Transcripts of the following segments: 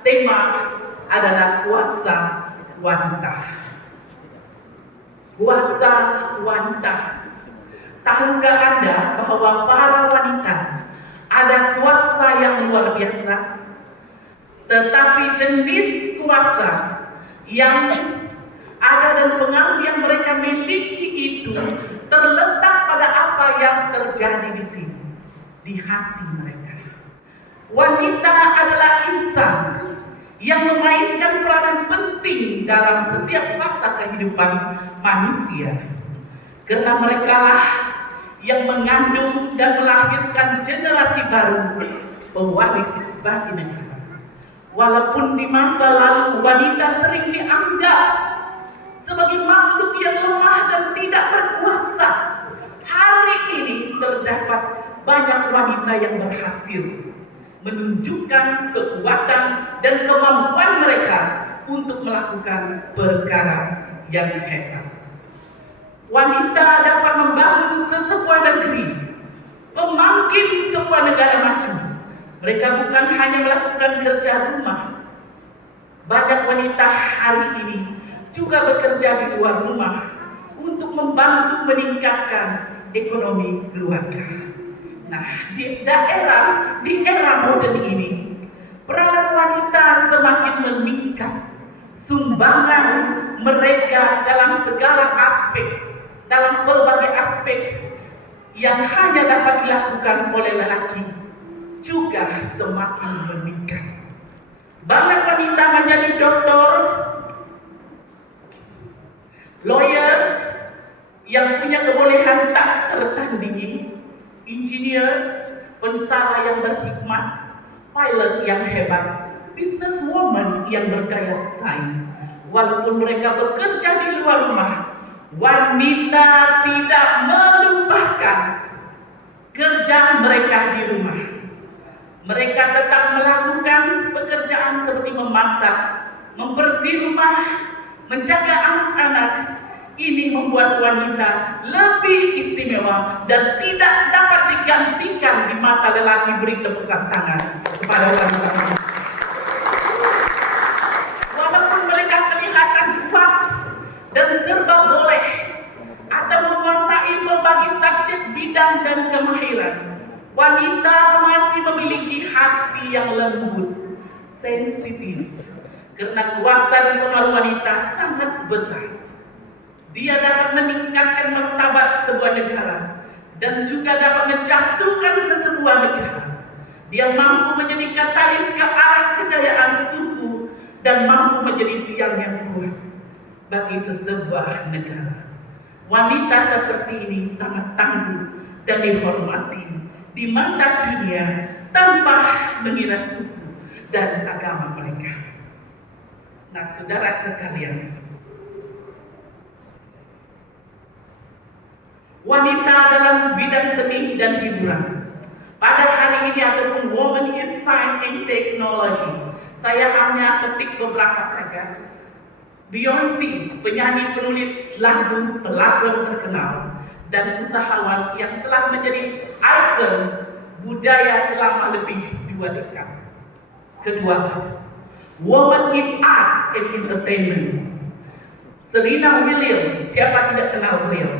Tema adalah kuasa wanita. Kuasa wanita. Tahukah Anda bahwa para wanita ada kuasa yang luar biasa? Tetapi jenis kuasa yang ada dan pengaruh yang mereka miliki itu terletak pada apa yang terjadi di sini, di hati mereka. Wanita adalah insan yang memainkan peranan penting dalam setiap fase kehidupan manusia. Karena mereka lah yang mengandung dan melahirkan generasi baru pewaris bagi negara. Walaupun di masa lalu wanita sering dianggap sebagai makhluk yang lemah dan tidak berkuasa, hari ini terdapat banyak wanita yang berhasil menunjukkan kekuatan dan kemampuan mereka untuk melakukan perkara yang hebat. Wanita dapat membangun sebuah negeri, memangkin sebuah negara maju. Mereka bukan hanya melakukan kerja rumah. Banyak wanita hari ini juga bekerja di luar rumah untuk membantu meningkatkan ekonomi keluarga. Nah, di era modern ini, peran wanita semakin meningkat. Sumbangan mereka dalam segala aspek, dalam berbagai aspek yang hanya dapat dilakukan oleh lelaki juga semakin meningkat. Banyak wanita menjadi doktor, lawyer yang punya kebolehan tak tertandingi, engineer, pengusaha yang berhikmat, pilot yang hebat, businesswoman yang berdaya saing. Walaupun mereka bekerja di luar rumah, wanita tidak melupakan kerja mereka di rumah. Mereka tetap melakukan pekerjaan seperti memasak, membersih rumah, menjaga anak-anak. Ini membuat wanita lebih istimewa dan tidak dapat digantikan di mata lelaki. Beri tepukan tangan kepada wanita. Walaupun mereka kelihatan kuat dan serba boleh atau menguasai berbagai subjek bidang dan kemahiran, wanita masih memiliki hati yang lembut, sensitif. Karena kuasa dan pengaruh wanita sangat besar. Dia dapat meningkatkan martabat sebuah negara dan juga dapat menjatuhkan sebuah negara. Dia mampu menjadi katalis ke arah kejayaan suku dan mampu menjadi tiang yang kuat bagi sebuah negara. Wanita seperti ini sangat tangguh dan dihormati di mata dunia tanpa mengira suku dan agama mereka. Nah, saudara sekalian, wanita dalam bidang seni dan hiburan pada hari ini ataupun woman in science and technology, saya hanya ketik beberapa saja. Beyonce, penyanyi, penulis lagu, pelakon terkenal, dan usahawan yang telah menjadi ikon budaya selama lebih 2 dekade. Kedua, woman in art and entertainment, Serena Williams, siapa tidak kenal beliau?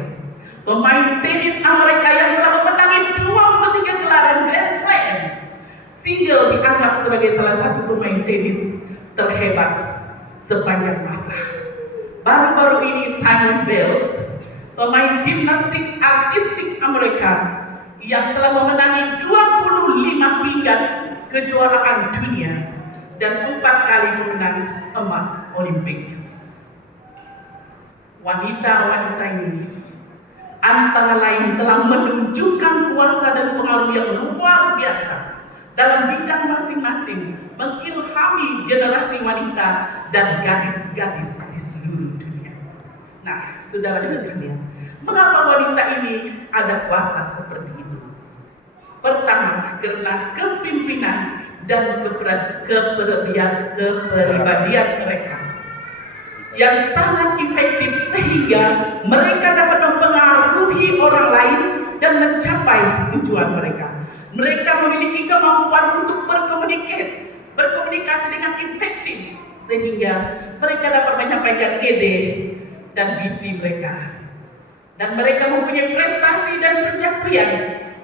Pemain tenis Amerika yang telah memenangi 23 gelaran Grand Slam. Single dianggap sebagai salah satu pemain tenis terhebat sepanjang masa. Baru-baru ini Simone Biles, pemain gimnastik artistik Amerika yang telah memenangi 25 tingkat kejuaraan dunia dan 4 kali pemenang emas Olimpik. Wanita-wanita ini antara lain telah menunjukkan kuasa dan pengaruh yang luar biasa dalam bidang masing-masing, mengilhami generasi wanita dan gadis-gadis di seluruh dunia. Nah, saudara sekalian, mengapa wanita ini ada kuasa seperti itu? Pertama, karena kepimpinan dan kepribadian mereka yang sangat efektif sehingga mereka dapat mempengaruhi orang lain dan mencapai tujuan mereka. Mereka memiliki kemampuan untuk berkomunikasi, berkomunikasi dengan efektif sehingga mereka dapat menyampaikan ide dan visi mereka. Dan mereka mempunyai prestasi dan pencapaian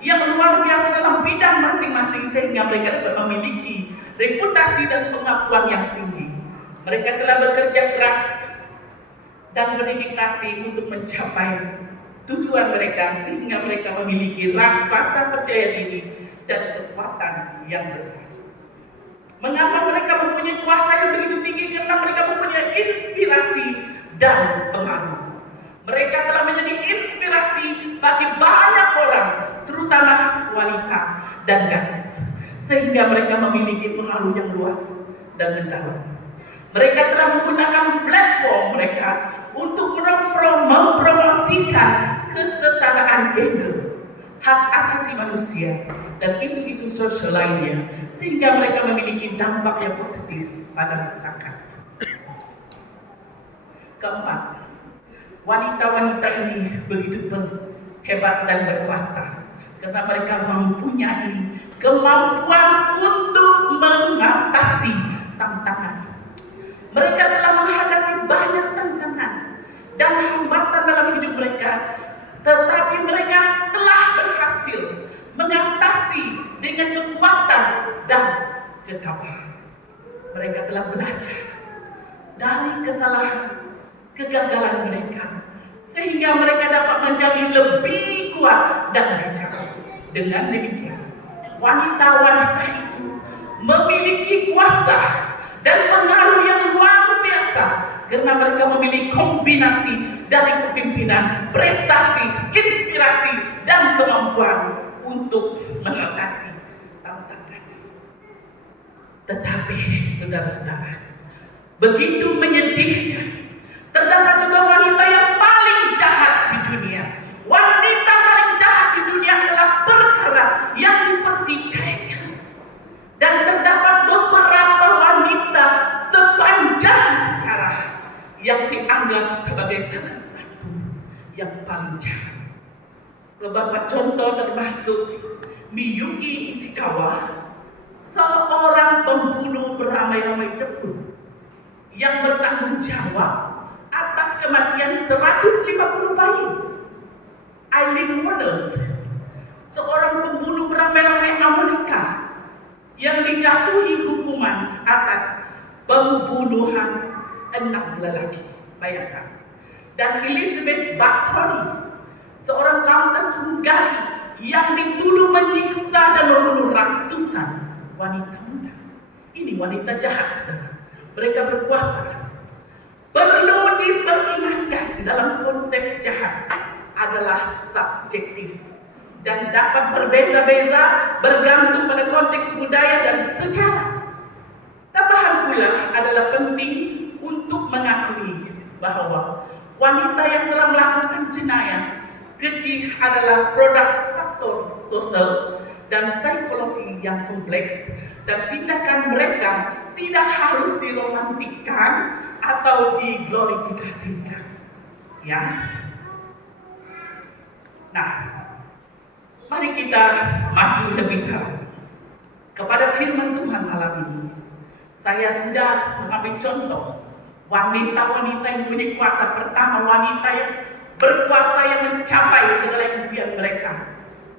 yang luar biasa dalam bidang masing-masing sehingga mereka dapat memiliki reputasi dan pengakuan yang tinggi. Mereka telah bekerja keras dan berdedikasi untuk mencapai tujuan mereka sehingga mereka memiliki rasa percaya diri dan kekuatan yang besar. Mengapa mereka mempunyai kuasa yang begitu tinggi? Karena mereka mempunyai inspirasi dan pengaruh. Mereka telah menjadi inspirasi bagi banyak orang, terutama wanita dan gadis, sehingga mereka memiliki pengaruh yang luas dan mendalam. Mereka telah menggunakan platform mereka untuk mempromosikan kesetaraan gender, hak asasi manusia, dan isu-isu sosial lainnya, sehingga mereka memiliki dampak yang positif pada masyarakat. Keempat, wanita-wanita ini begitu hebat dan berkuasa karena mereka mempunyai kemampuan untuk mengatasi tantangan. Mereka telah menghadapi banyak tantangan dan hambatan dalam hidup mereka, tetapi mereka telah berhasil mengatasi dengan kekuatan dan ketabahan. Mereka telah belajar dari kesalahan, kegagalan mereka, sehingga mereka dapat menjadi lebih kuat dan bijak. Dengan demikian, wanita-wanita itu memiliki kuasa dan pengaruh yang luar biasa karena mereka memiliki kombinasi dari kepimpinan, prestasi, inspirasi, dan kemampuan untuk mengatasi tantangan. Tetapi saudara-saudara, begitu menyedihkan, terdapat juga wanita yang paling jahat di dunia. Wanita paling jahat di dunia adalah perkara yang dipertikaikan. Dan terdapat beberapa wanita sepanjang sejarah yang dianggap sebagai salah satu yang paling jahat. Beberapa contoh termasuk Miyuki Ishikawa, seorang pembunuh beramai-ramai Jepun yang bertanggung jawab atas kematian 150 bayi. Eileen Wuornos, seorang pembunuh beramai-ramai Amerika yang dijatuhi hukuman atas pembunuhan 6 lelaki. Bayangkan. Dan Elizabeth Bathory, seorang countess Hungari yang dituduh menyiksa dan membunuh ratusan wanita muda. Ini wanita jahat, saudara. Mereka berkuasa. Perlu diperingatkan dalam konsep jahat adalah subjektif dan dapat berbeza-beza bergantung pada konteks budaya dan sejarah. Tambahan pula adalah penting untuk mengakui bahwa wanita yang telah melakukan jenayah keji adalah produk faktor sosial dan psikologi yang kompleks, dan tindakan mereka tidak harus diromantikkan atau diglorifikasikan. Ya. Nah, mari kita maju lebih jauh kepada firman Tuhan malam ini. Saya sudah mengambil contoh wanita-wanita yang punya kuasa. Pertama, wanita yang berkuasa yang mencapai segala impian mereka.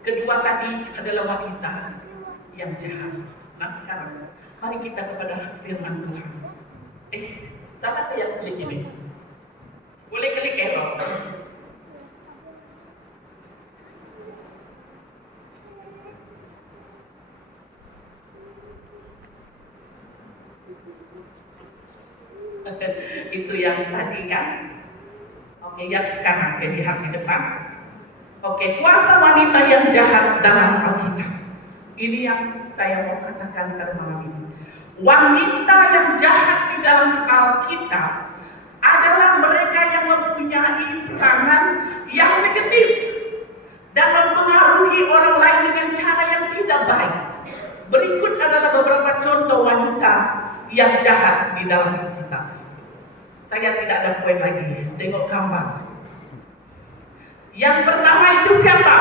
Kedua tadi adalah wanita yang jahat. Nah sekarang, mari kita kepada firman Tuhan. Siapa yang klik ini? Boleh klik error. Itu yang tadi kan? Oke, yang sekarang lihat di depan. Oke, kuasa wanita yang jahat dalam Alkitab. Ini yang saya mau katakan pada malam ini. Wanita yang jahat di dalam Alkitab adalah mereka yang mempunyai peranan yang negatif dan mempengaruhi orang lain dengan cara yang tidak baik. Berikut adalah beberapa contoh wanita yang jahat di dalam Alkitab. Saya tidak ada poin lagi, tengok gambar. Yang pertama itu siapa?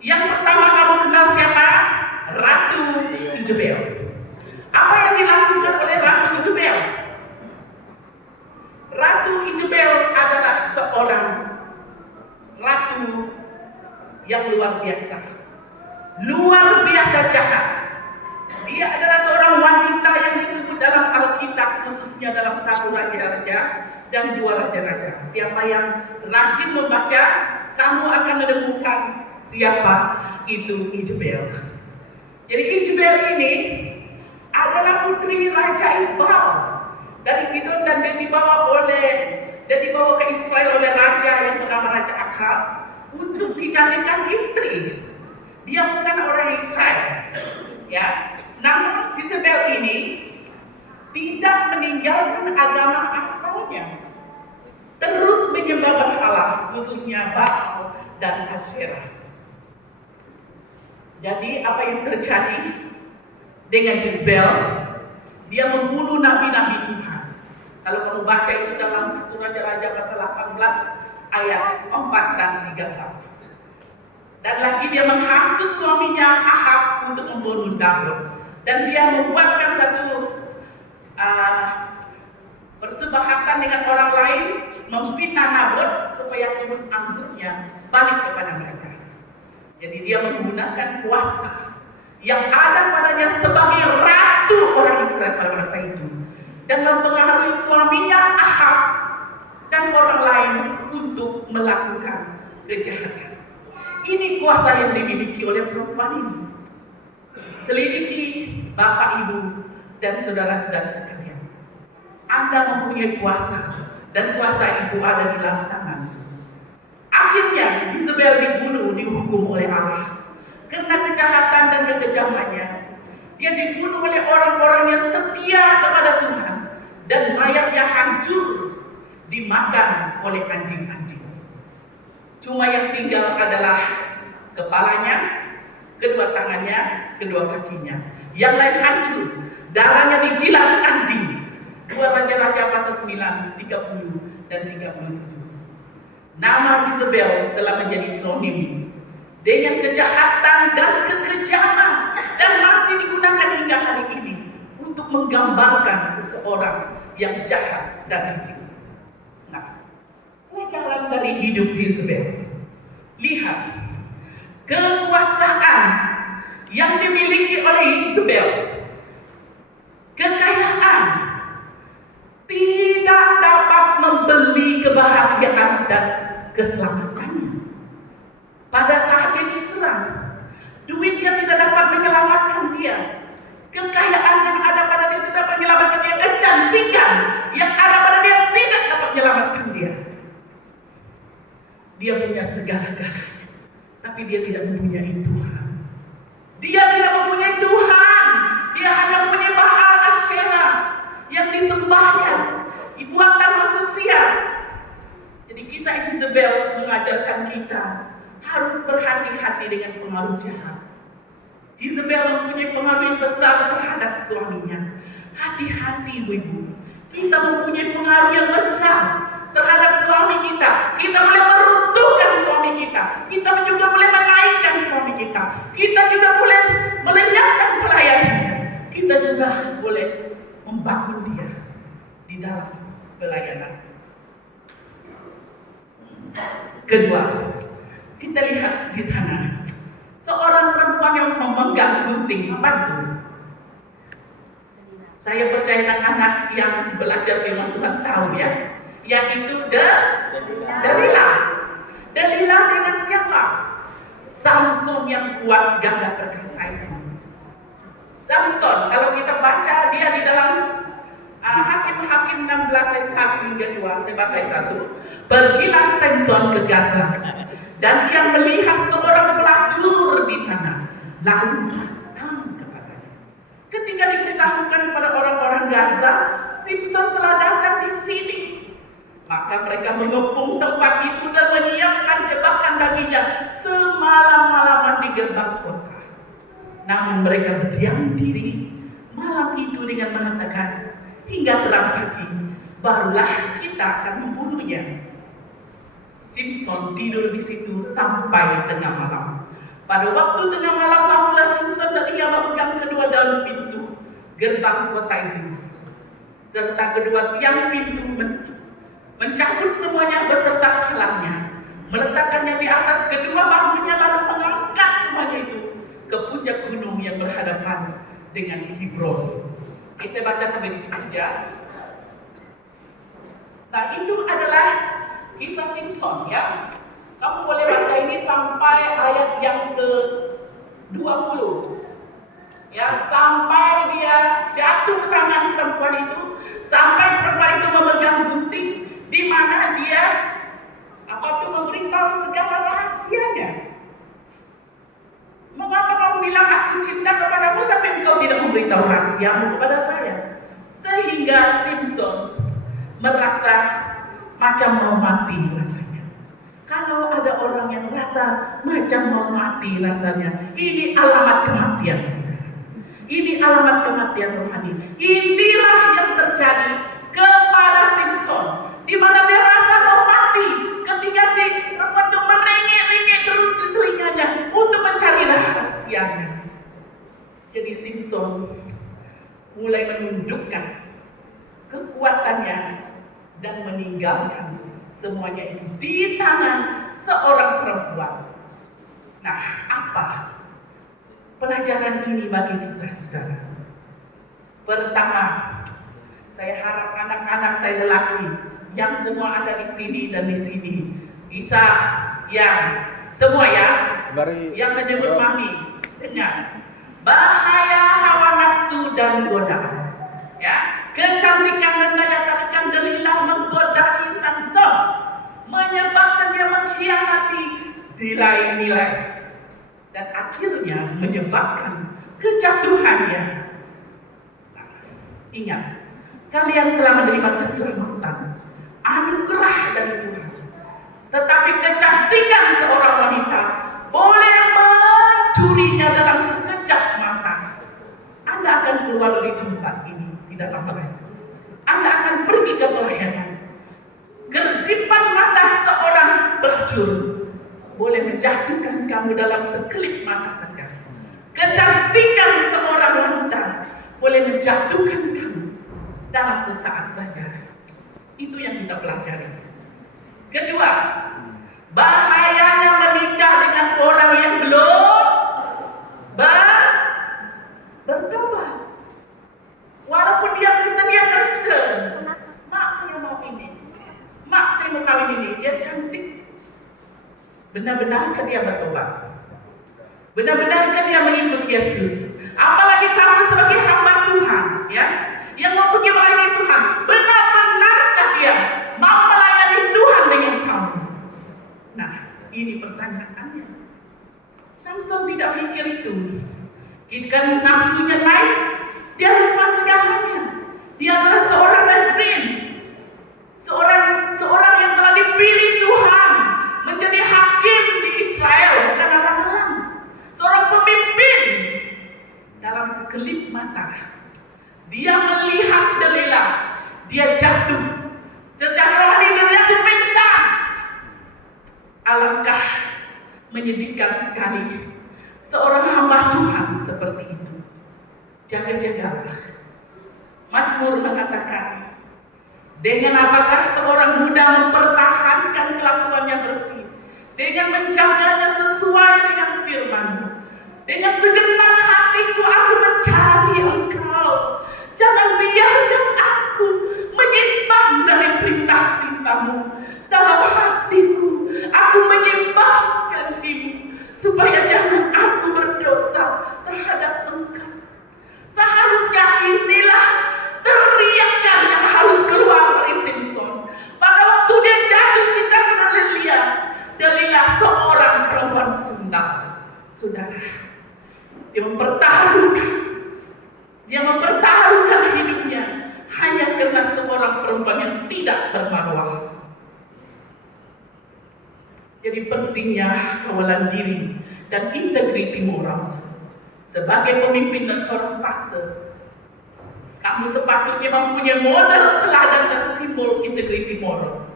Yang pertama kamu kenal siapa? Ratu Izebel. Apa yang dilakukan oleh Ratu Izebel? Ratu Izebel adalah seorang ratu yang luar biasa jahat. Dia adalah seorang wanita yang disebut dalam Alkitab, khususnya dalam 1 Raja-Raja dan 2 Raja-Raja. Siapa yang rajin membaca, kamu akan menemukan siapa itu Izebel. Jadi Izebel ini adalah putri Raja Iqbal dari Sidon, dan dia dibawa ke Israel oleh raja yang bernama Raja Akhab untuk dijadikan istri. Dia bukan orang Israel, ya. Namun Izebel ini tidak meninggalkan agama asalnya, terus menyembah berhala, khususnya Baal dan Asyerah. Jadi apa yang terjadi dengan Izebel? Dia membunuh nabi-nabi Tuhan. Kalau kamu baca itu dalam 1 Raja-Raja pasal 18 ayat 4 dan 13. Dan lagi dia menghasut suaminya Ahab untuk membunuh Daud. Dan dia membuatkan satu persebahatan dengan orang lain, memfitnah Nabot supaya kebun anggurnya balik kepada mereka. Jadi dia menggunakan kuasa yang ada padanya sebagai ratu orang Israel pada masa itu, dan mempengaruhi suaminya Ahab dan orang lain untuk melakukan kejahatan. Ini kuasa yang dimiliki oleh perempuan ini. Selidiki Bapak, Ibu, dan saudara-saudara sekalian. Anda mempunyai kuasa, dan kuasa itu ada di dalam tangan. Akhirnya Izebel dihukum oleh Allah karena kejahatan dan kekejamannya. Dia dibunuh oleh orang-orang yang setia kepada Tuhan, dan mayatnya hancur dimakan oleh anjing-anjing. Cuma yang tinggal adalah kepalanya, kedua tangannya, kedua kakinya. Yang lain hancur, darahnya dijilat anjing. 2 Raja-Raja pasal 9, 30 dan 37. Nama Izebel telah menjadi sinonim dengan kejahatan dan kekejaman, dan masih digunakan hingga hari ini untuk menggambarkan seseorang yang jahat dan kecil. Nah, pelajaran dari hidup Izebel. Lihat kekuasaan yang dimiliki oleh Izebel. Kekayaan tidak dapat membeli kebahagiaan dan keselamatannya. Pada saat dia diserang, duitnya tidak dapat menyelamatkan dia. Kekayaan yang ada pada dia tidak dapat menyelamatkan dia. Kecantikan yang ada pada dia tidak dapat menyelamatkan dia. Dia punya segala-galanya, tapi dia tidak mempunyai Tuhan. Dia tidak mempunyai Tuhan. Dia hanya mempunyai Baal Asyerah yang disembahnya, buatan manusia. Jadi kisah Izebel mengajarkan kita harus berhati-hati dengan pengaruh jahat. Izebel mempunyai pengaruh yang besar terhadap suaminya. Hati-hati ibu-ibu. Kita mempunyai pengaruh yang besar terhadap suami kita. Kita boleh meruntuhkan suami kita. Kita juga boleh menaikkan suami kita. Kita juga boleh melenyapkan pelayanannya. Kita juga boleh membangun dia di dalam pelayanan. Kedua, kita lihat di sana seorang perempuan yang memegang gunting. Apa itu? Saya percaya anak-anak yang belajar firman Tuhan tahu ya, yaitu Delilah. Delilah dengan siapa? Samson yang kuat gagah perkasa itu. Samson, kalau kita baca dia di dalam Hakim 16 ayat 1 hingga 2, saya baca ayat 1. Pergilah Samson ke Gaza, dan dia melihat seorang pelacur di sana, lalu datang kepadanya. Ketika diberitahukan kepada orang-orang Gaza, Samson telah datang di sini, maka mereka mengepung tempat itu dan menyiapkan jebakan baginya semalam-malaman di gerbang kota. Namun mereka berdiam diri malam itu dengan mengatakan, hingga terang pagi barulah kita akan membunuhnya. Samson tidur di situ sampai tengah malam. Pada waktu tengah malam, barulah Samson dan ia memegang kedua daun pintu gerbang kota itu, serta kedua tiang pintu mencabut semuanya beserta palangnya, meletakkannya di atas kedua bangkunya, lalu mengangkat semuanya itu ke puncak gunung yang berhadapan dengan Hebron. Kita baca sampai di sini ya. Nah, itu adalah kisah Simson ya. Kamu boleh baca ini sampai ayat yang ke-20. Ya, sampai dia jatuh ke tangan perempuan itu, sampai perempuan itu memegang gunting di mana dia memberitahu segala rahasianya. Mengapa kamu bilang aku cinta kepadamu tapi engkau tidak memberitahu rahasiamu kepada saya? Sehingga Simson merasa macam mau mati rasanya. Kalau ada orang yang merasa macam mau mati rasanya, ini alamat kematian. Ini alamat kematian rohani. Inilah yang terjadi kepada Simson, di mana dia rasa mau mati ketika perempuan itu merengek-rengek terus di telinganya untuk mencari rahasianya. Jadi Simson mulai menundukkan kekuatannya dan meninggalkan semuanya itu di tangan seorang perempuan. Nah, apa pelajaran ini bagi kita, saudara? Pertama, saya harap anak-anak saya lelaki yang semua ada di sini dan di sini bisa yang semua ya, yang menyebut mami, dengar bahaya hawa nafsu dan godaan. Ya, kecantikan dan daya tarikan Delilah menggoda Samson, menyebabkan dia mengkhianati nilai-nilai dan akhirnya menyebabkan kejatuhannya. Nah, ingat, kalian telah menerima keselamatan, anugerah dari Tuhan. Tetapi kecantikan seorang wanita boleh mencurinya dalam sekejap mata. Anda akan keluar dari tempat ini tidak lama lagi. Anda akan pergi ke pelayanan. Kedipan mata seorang pelacur boleh menjatuhkan kamu dalam sekelip mata saja. Kecantikan seorang wanita boleh menjatuhkan kamu dalam sesaat saja. Itu yang kita pelajari. Kedua, bahayanya menikah dengan orang yang belum bertobat. Walaupun dia Kristen, dia Kristen. Mak, saya mau ini. Mak, saya mau kawin ini. Dia cantik. Benar-benarkah dia bertobat? Benar-benarkah dia mengikut Yesus? Apalagi kamu sebagai hamba Tuhan, ya, yang mau pergi melayani Tuhan. Benar-benarkah dia mau melayani Tuhan dengan kamu? Nah, ini pertanyaannya. Samson tidak pikir itu. Jika nafsunya naik, dia lupa segalanya. Dia adalah seorang Nazrin, seorang yang telah dipilih Tuhan menjadi hakim di Israel, bukan orang-orang. Seorang pemimpin. Dalam sekelip mata, dia melihat Delilah, dia jatuh. Secara rohani dia jatuh pingsan. Alangkah menyedihkan sekali seorang hamba Tuhan seperti itu. Jaga-jagalah. Mazmur mengatakan, dengan apakah seorang muda mempertahankan kelakuannya bersih, dengan menjaganya sesuai dengan firman-Mu. Dengan segenap hatiku aku mencari Engkau. Jangan biarkan aku menyimpang dari perintah-perintah-Mu. Dalam hatiku aku menyembah janji-Mu, supaya jangan aku berdosa terhadap Engkau. Seharusnya inilah teriakan yang harus keluar dari Simson. Pada waktu dia jatuh cinta kepada Delilah seorang perempuan sundal. Saudara, dia mempertaruhkan hidupnya hanya karena seorang perempuan yang tidak bermarwah. Jadi pentingnya kawalan diri dan integriti moral. Sebagai pemimpin dan seorang pastor, kamu sepatutnya mempunyai modal teladan dan simbol integriti moral.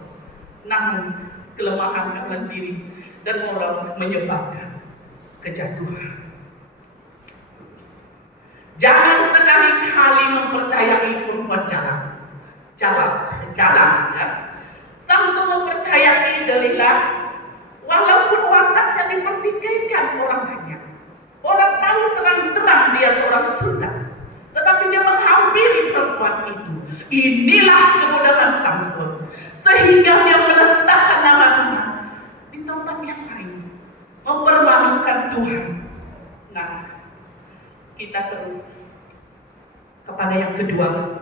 Namun kelemahan kawalan diri dan moral menyebabkan kejatuhan. Jangan sekali-kali mempercayai perempuan jalan, ya. Samson mempercayai Delila, walaupun wataknya dipertikaikan orang banyak. Orang tahu terang-terang dia seorang sultan, tetapi dia menghampiri perempuan itu. Inilah kemudahan Samson, sehingga dia meletakkan nama Tuhan di tempat yang lain, mempermalukan Tuhan. Nah, kita terus kepada yang kedua.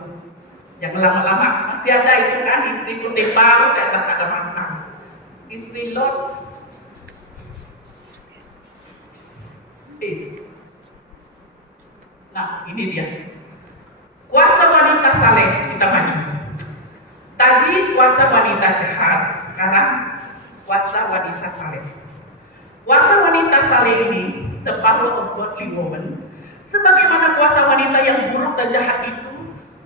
Yang lama-lama masih ada itu kan, istri Potifar, saya tak ada masalah. Istri Lot, nah ini dia. Kuasa wanita saleh, kita maju. Tadi kuasa wanita jahat, sekarang kuasa wanita saleh. Kuasa wanita saleh ini, the power of godly woman, sebagaimana kuasa wanita yang buruk dan jahat itu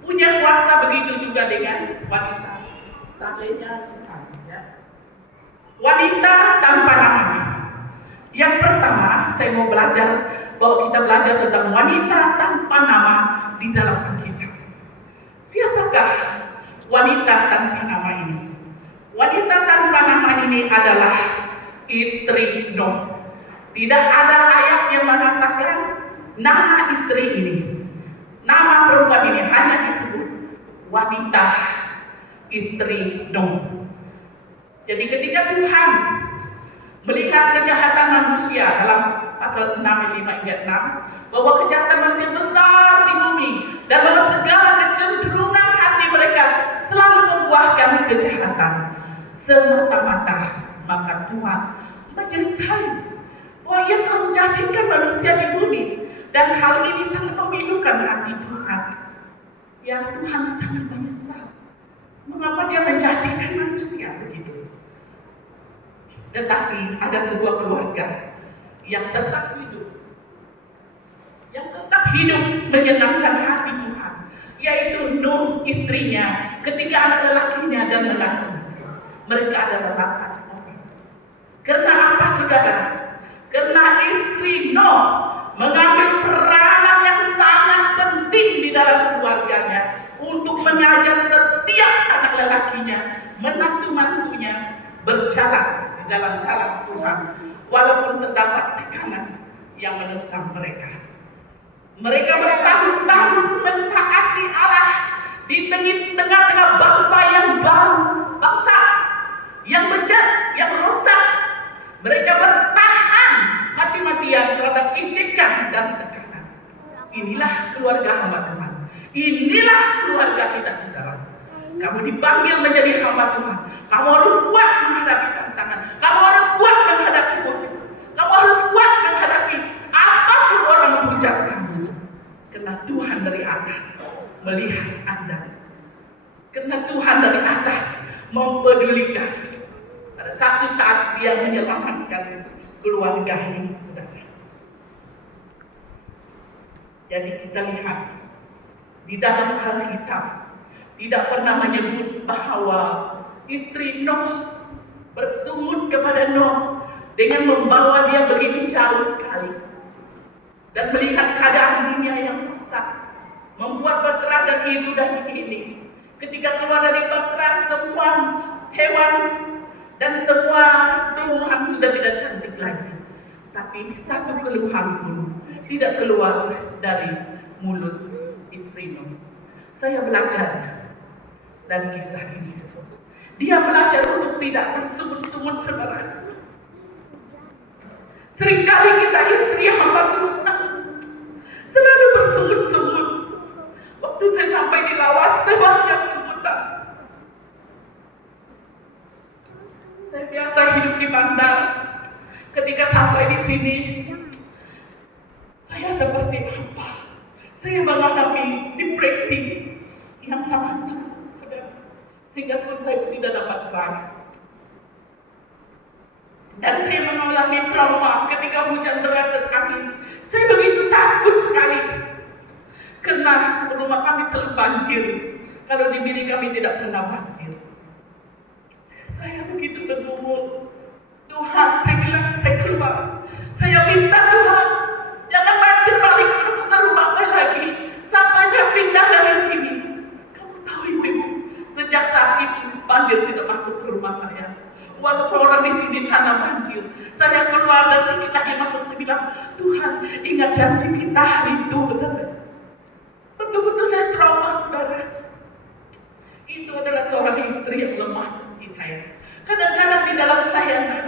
punya kuasa, begitu juga dengan wanita salehnya Tuhan, ya. Wanita tanpa nama. Yang pertama, saya mau belajar bahwa kita belajar tentang wanita tanpa nama di dalam Alkitab. Siapakah wanita tanpa nama ini? Wanita tanpa nama ini adalah istri Nuh. Tidak ada ayat yang mengatakan nama istri ini. Nama perempuan ini hanya disebut wanita istri Nuh. Jadi ketika Tuhan melihat kejahatan manusia dalam pasal 6, 5 hingga 6, bahwa kejahatan manusia besar di bumi dan bahwa segala kecenderungan hati mereka selalu membuahkan kejahatan semata-mata, maka Tuhan menyesali bahwa Ia telah menjadikan manusia di bumi, dan hal ini sangat memilukan hati Tuhan. Yang Tuhan sangat menyesal mengapa Dia menjadikan manusia begitu. Tetapi ada sebuah keluarga yang tetap hidup menyenangkan hati Tuhan, yaitu Nuh istrinya, ketika anak lelakinya dan menantunya. Mereka adalah latar. Karena apa, saudara? Karena istri Nuh mengambil peranan yang sangat penting di dalam keluarganya untuk mengajar setiap anak lelakinya, menantu-mantunya berjalan di dalam jalan Tuhan, walaupun terdapat tekanan yang menentang mereka. Mereka bertahun-tahun mentaati Allah di tengah-tengah bangsa yang bejat, yang rusak. Mereka bertahan mati-matian terhadap ejekan dan tekanan. Inilah keluarga hamba Tuhan. Inilah keluarga kita, saudara. Kamu dipanggil menjadi hamba Tuhan. Kamu harus kuat menghadapi tantangan. Kamu harus kuat menghadapi musuh. Kamu harus kuat menghadapi apapun orang menghujat kamu. Karena Tuhan dari atas melihat Anda. Karena Tuhan dari atas mempedulikan. Pada satu saat Dia menyelamatkan keluarga ini, saudara. Jadi kita lihat di dalam Alkitab tidak pernah menyebut bahwa istri Nuh bersungut kepada Nuh dengan membawa dia begitu jauh sekali dan melihat keadaan dunia yang rusak, membuat berterang dan itu dan ini. Ketika keluar dari berterang, semua hewan dan semua tumbuhan sudah tidak cantik lagi, tapi satu keluhan pun tidak keluar dari mulut istri Nuh. Saya belajar dari kisah ini. Dia belajar untuk tidak bersungut-sungut, saudara. Seringkali kita istri hamba Tuhan selalu bersungut-sungut. Waktu saya sampai di Lawas, sebanyak sungutan. Saya biasa hidup di bandar. Ketika sampai di sini, saya seperti apa? Saya mengalami depresi yang sangat berat, sehingga saya tidak dapat gerak. Dan saya mengalami trauma ketika hujan deras dan angin. Saya begitu takut sekali karena rumah kami selalu banjir. Kalau di Miri kami tidak pernah banjir. Saya begitu bergumul. Tuhan, saya bilang, saya keluar. Saya minta Tuhan, jangan banjir balik masuk ke rumah saya lagi. kondisi di sana banjir. Saya keluar dan sedikit lagi masuk, saya bilang, Tuhan ingat janji kita hari itu, kata saya. Betul-betul saya trauma, saudara. Itu adalah seorang istri yang lemah seperti saya. Kadang-kadang di dalam pelayanan,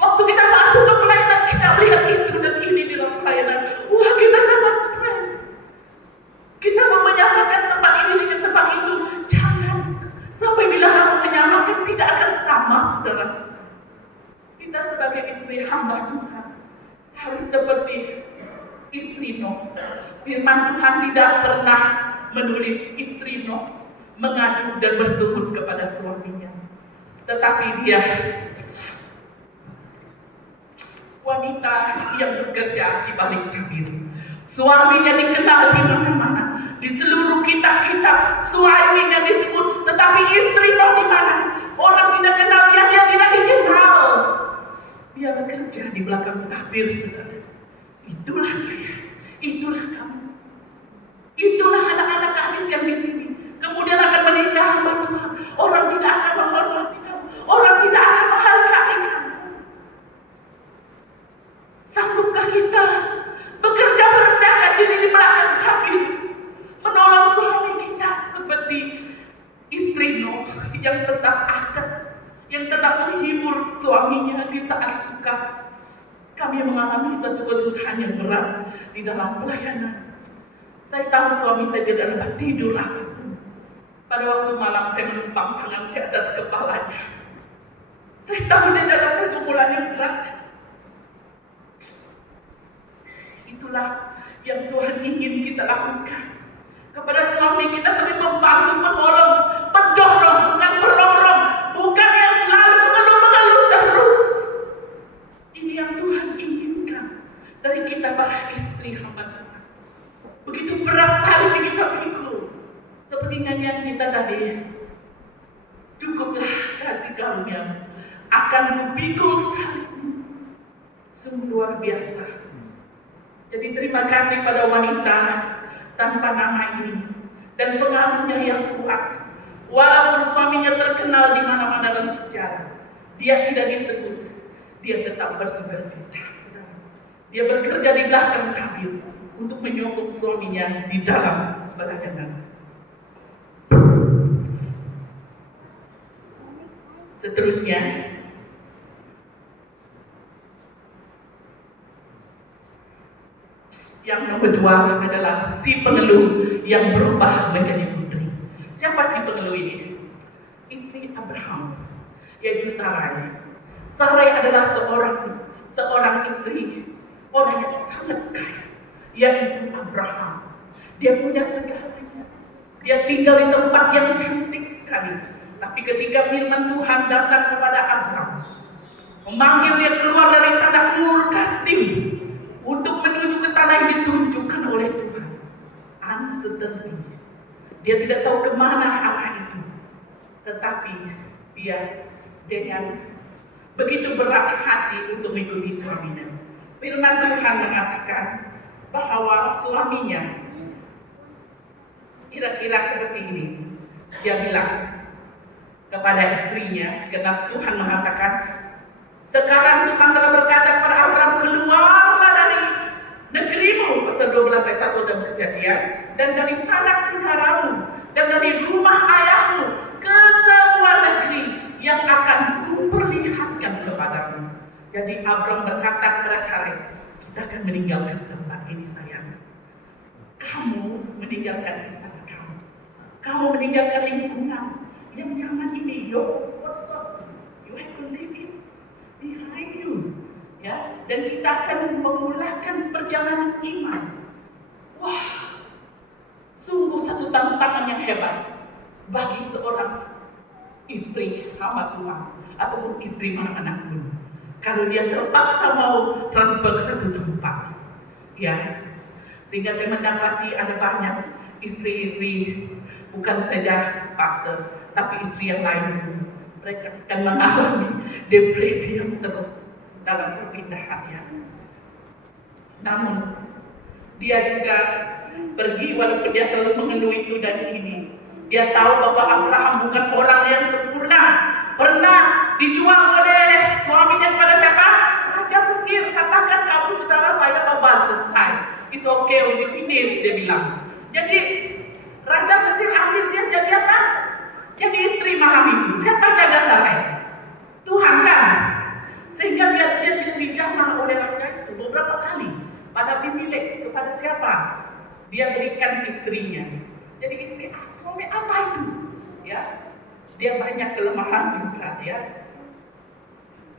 waktu kita masuk ke pelayanan, kita melihat itu dan ini di dalam pelayanan. Wah, kita sangat stres. Kita mau menyamakan tempat ini dengan tempat itu. Jangan. Sampai bila kamu menyamakan, tidak akan sama, saudara. Kita sebagai istri hamba Tuhan harus seperti istri Nuh. Firman Tuhan tidak pernah menulis istri Nuh mengadu dan bersuhud kepada suaminya. Tetapi dia wanita yang bekerja di balik tabir. Suaminya dikenal di mana-mana. Di seluruh kitab-kitab suaminya disebut, tetapi istri Nuh di mana? Orang tidak kenal dia, dia tidak dikenal. Dia bekerja di belakang tabir, saudara. Itulah saya, itulah kamu, itulah anak-anak gadis yang di sini. Kemudian akan menikah hamba Tuhan. Orang tidak akan menghormati kamu, orang tidak akan menghargai kamu. Sanggupkah kita bekerja merendahkan diri di belakang tabir, menolong suami kita seperti istri Nuh yang tetap ada, yang tetap menghibur suaminya di saat suka. Kami mengalami satu kesusahan yang berat di dalam pelayanan. Saya tahu suami saya tidak dapat tidur apapun. Pada waktu malam saya menumpang tangan di atas kepalanya. Saya tahu dia dalam pergumulan yang berat. Itulah yang Tuhan ingin kita lakukan. Kepada suami kita sering membantu, menolong, mendorong, bukan merongrong, bukan yang selalu mengeluh terus. Ini yang Tuhan inginkan dari kita para istri hamba Tuhan. Begitu berat salib kita pikul. Seperti nyanyian kita tadi, cukuplah kasih karunia akan kupikul salibmu. Sungguh luar biasa. Jadi terima kasih pada wanita tanpa nama ini dan pengaruhnya yang kuat. Walaupun suaminya terkenal di mana-mana dalam sejarah, dia tidak disebut, dia tetap bersukacita. Dia bekerja di belakang tabir untuk menyokong suaminya di dalam pelayanan. Seterusnya, yang kedua adalah si pengeluh yang berubah menjadi putri. Siapa si pengeluh ini? Istri Abraham, yaitu Sarai. Sarai adalah seorang istri, orang yang sangat kaya, yaitu Abraham. Dia punya segalanya. Dia tinggal di tempat yang cantik sekali. Tapi ketika firman Tuhan datang kepada Abraham, memanggil dia keluar dari tanah Ur Kasdim untuk menuju ke tanah yang ditunjukkan oleh Tuhan, uncertainty. Dia tidak tahu kemana arah itu, tetapi dia dengan begitu berat hati untuk mengikuti suaminya. Firman Tuhan mengatakan bahwa suaminya kira-kira seperti ini. Dia bilang kepada istrinya, karena Tuhan mengatakan, sekarang Tuhan telah berkata kepada Abraham, keluarlah dari negerimu, pasal 12 ayat 1 dan Kejadian, dan dari sanak saudaramu, dan dari rumah ayahmu, ke sebuah negeri yang akan kuperlihatkan kepadamu. Jadi Abraham berkata kepada Sarai, kita akan meninggalkan tempat ini sayang. Kamu meninggalkan istana kamu. Kamu meninggalkan lingkungan yang nyaman ini. You have to leave it behind you. Ya, dan kita akan memulakan perjalanan iman. Wah, sungguh satu tantangan yang hebat bagi seorang istri hamba Tuhan ataupun istri anak-anak pun. Kalau dia terpaksa mau transfer ke satu tempat, ya, sehingga saya mendapati ada banyak istri-istri, bukan saja pastor, tapi istri yang lain, mereka akan mengalami depresi yang teruk dalam perpindahannya. Namun dia juga pergi walaupun dia selalu mengeluh itu dan ini. Dia tahu bahwa Abraham bukan orang yang sempurna. pernah dijual oleh suaminya kepada siapa? Raja Mesir. Katakan kamu saudara saya babak selesai. It's okay, we finish, dia bilang. Jadi Raja Mesir akhirnya jadi apa? Jadi istri malam itu. Siapa jaga Sarai? Tuhan kan? Sehingga dia tidak dijamah oleh raja itu beberapa kali. Pada Abimelek, kepada siapa? Dia berikan istrinya. Jadi istri, suami apa itu? Ya, dia banyak kelemahan juga ya.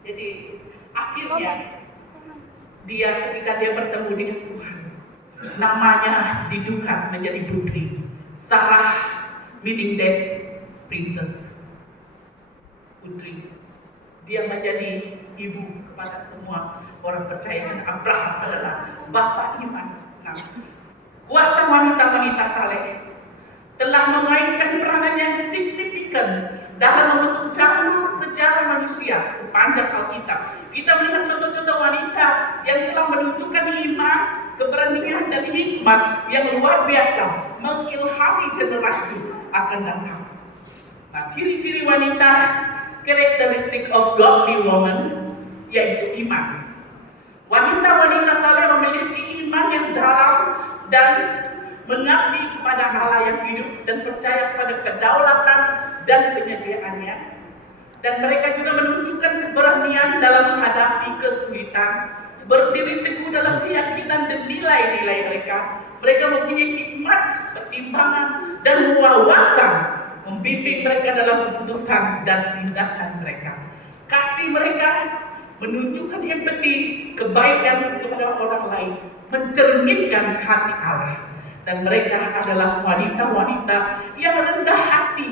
Jadi akhirnya dia ketika dia bertemu dengan Tuhan, namanya didukan menjadi putri. Sarah meaning dead princess, putri. Dia menjadi ibu kepada semua orang percaya dan Abraham adalah bapa iman. Nah, kuasa wanita-wanita saleh telah memainkan peranan yang signifikan dalam membentuk jalur sejarah manusia sepanjang Alkitab. Kita melihat contoh-contoh wanita yang telah menunjukkan iman, keberanian dan hikmat yang luar biasa, mengilhami generasi akan datang. Nah, ciri-ciri wanita, karakteristik of godly woman, yaitu iman. Wanita-wanita saleh memiliki iman yang dalam dan mengabdi kepada Allah yang hidup dan percaya kepada kedaulatan dan penyediaannya. Dan mereka juga menunjukkan keberanian dalam menghadapi kesulitan, berdiri teguh dalam keyakinan dan nilai-nilai mereka. Mereka mempunyai hikmat, pertimbangan, dan wawasan membimbing mereka dalam keputusan dan tindakan mereka. Kasih mereka menunjukkan empati, kebaikan kepada orang lain, mencerminkan hati Allah. Dan mereka adalah wanita-wanita yang rendah hati,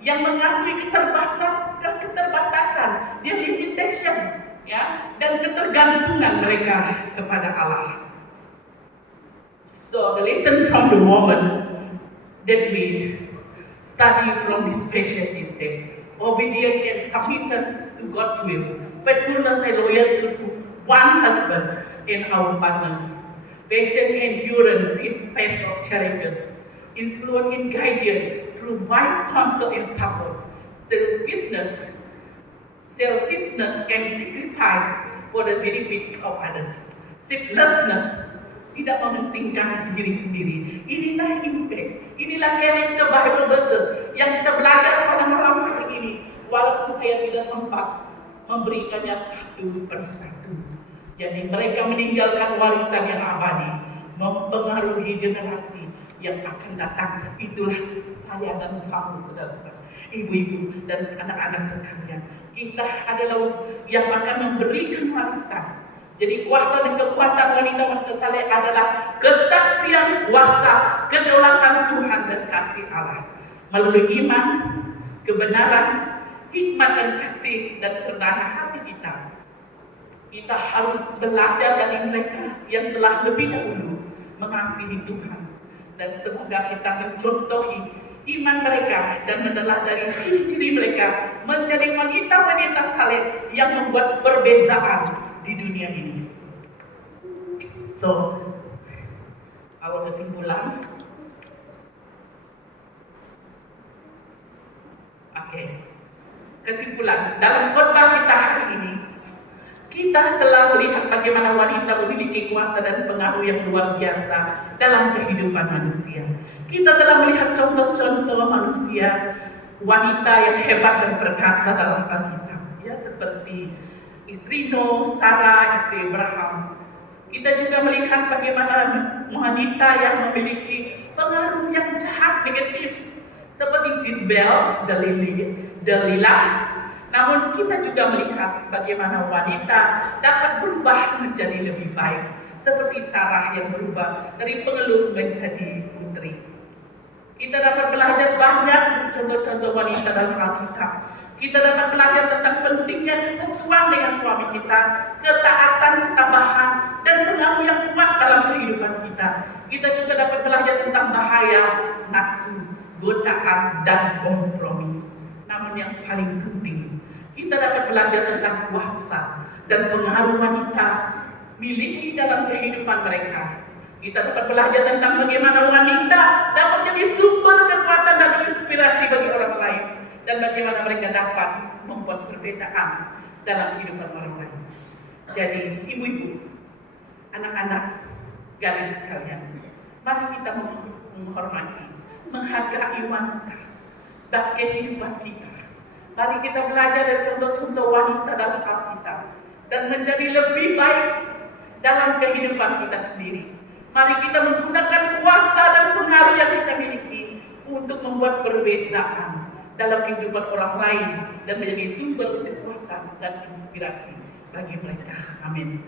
yang mengakui keterbatasan, their limitation, ya, dan ketergantungan mereka kepada Allah. So the lesson from the moment that we study from this passage is that obedience and submission to God's will, faithfulness and loyalty to one husband and our partner, patient endurance in face of challenges, influence in guidance through wise counsel and support, selfishness and sacrifice for the benefit of others, selflessness, tidak mementingkan diri sendiri. Inilah impact, inilah karakter Bible verses yang kita belajar pada malam hari ini. Walaupun saya tidak sempat memberikannya satu persatu. Jadi mereka meninggalkan warisan yang abadi, mempengaruhi generasi yang akan datang. Itulah saya dan kamu, saudara-saudara, ibu-ibu dan anak-anak sekalian. Kita adalah yang akan memberikan warisan. Jadi kuasa dan kekuatan wanita-wanita saleh adalah kesaksian kuasa kedaulatan Tuhan dan kasih Allah melalui iman, kebenaran, hikmat dan kasih dan kerendahan hati kita. Kita harus belajar dari mereka yang telah lebih dahulu mengasihi Tuhan, dan semoga kita mencontohi iman mereka dan meneladani ciri-ciri mereka menjadi wanita-wanita saleh yang membuat perbezaan di dunia ini. So, awal kesimpulan. Kesimpulan dalam khotbah kita hari ini, kita telah melihat bagaimana wanita memiliki kuasa dan pengaruh yang luar biasa dalam kehidupan manusia. Kita telah melihat contoh-contoh manusia, wanita yang hebat dan perkasa dalam Alkitab, ya, seperti istri Nuh, Sarah, istri Abraham. Kita juga melihat bagaimana wanita yang memiliki pengaruh yang jahat, negatif, seperti Jezebel, Delilah. Namun kita juga melihat bagaimana wanita dapat berubah menjadi lebih baik, seperti Sarah yang berubah dari pengeluh menjadi putri. Kita dapat belajar banyak contoh-contoh wanita dalam Alkitab. Kita dapat belajar tentang pentingnya kesatuan dengan suami kita, ketaatan, ketabahan, dan pengaruh yang kuat dalam kehidupan kita. Kita juga dapat belajar tentang bahaya nafsu, godaan, dan kompromi. Namun yang paling penting, kita dapat belajar tentang kuasa dan pengaruh wanita miliki dalam kehidupan mereka. Kita dapat belajar tentang bagaimana wanita dapat menjadi sumber kekuatan dan inspirasi bagi orang lain, dan bagaimana mereka dapat membuat perbedaan dalam kehidupan orang lain. Jadi ibu-ibu, anak-anak, gadis sekalian, mari kita menghormati, menghargai wanita dan kehidupan kita. Mari kita belajar dari contoh-contoh wanita dalam Alkitab dan menjadi lebih baik dalam kehidupan kita sendiri. Mari kita menggunakan kuasa dan pengaruh yang kita miliki untuk membuat perbedaan dalam kehidupan orang lain dan menjadi sumber kekuatan dan inspirasi bagi mereka. Amin.